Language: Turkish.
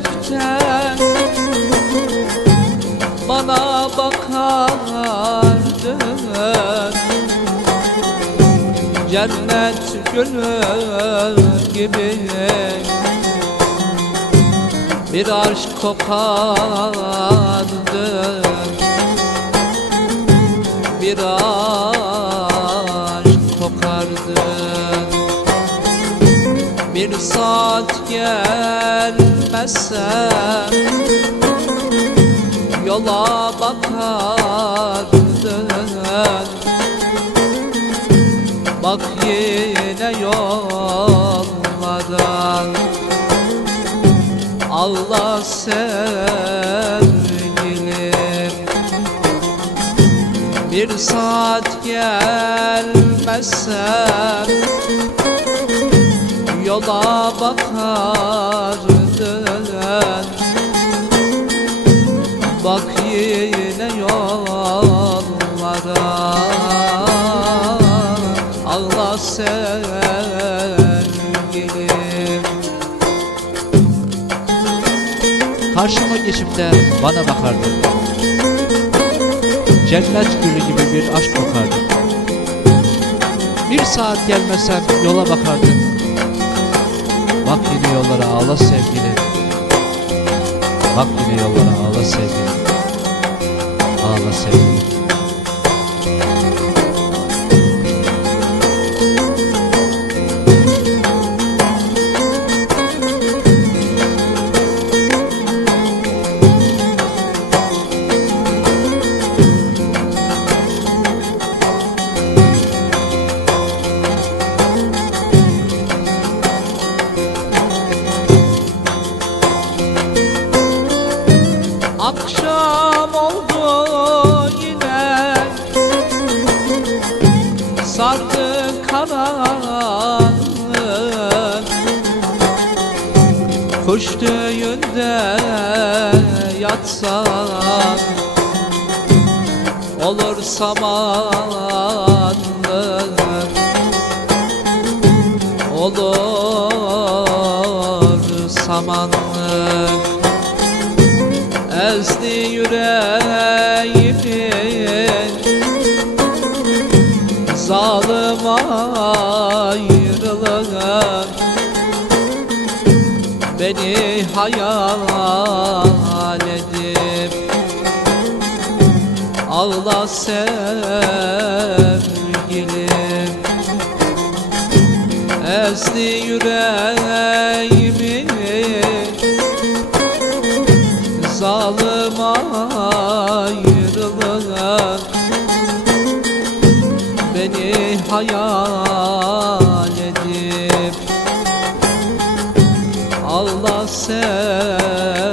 de bana bakardın Cennet gülü gibi bir aşk kokardın Bir aşk saat gelmezse Yola bakardın Bak yine yollardan. Allah sevgilim Bir saat gelmezsem Yola bakardın Bak yine yollara. Allah sevgilim Karşıma geçip de bana bakardın Cennet gülü gibi bir aşk kokardın Bir saat gelmesem yola bakardın Bak yine yollara ağla sevgilim Bak yine yollara ağla sevgilim Ağla sevgilim Akşam oldu yine. Sardı karanlık. Kuş tüyünde yatsam Olur samanlık Olur samanlık ezdi yüreğimi. Zalim ayrılık Beni hayal edip Ağla sevgilim. Ezdi yüreğimi zalim ayrılık Beni hayal edip Allah sev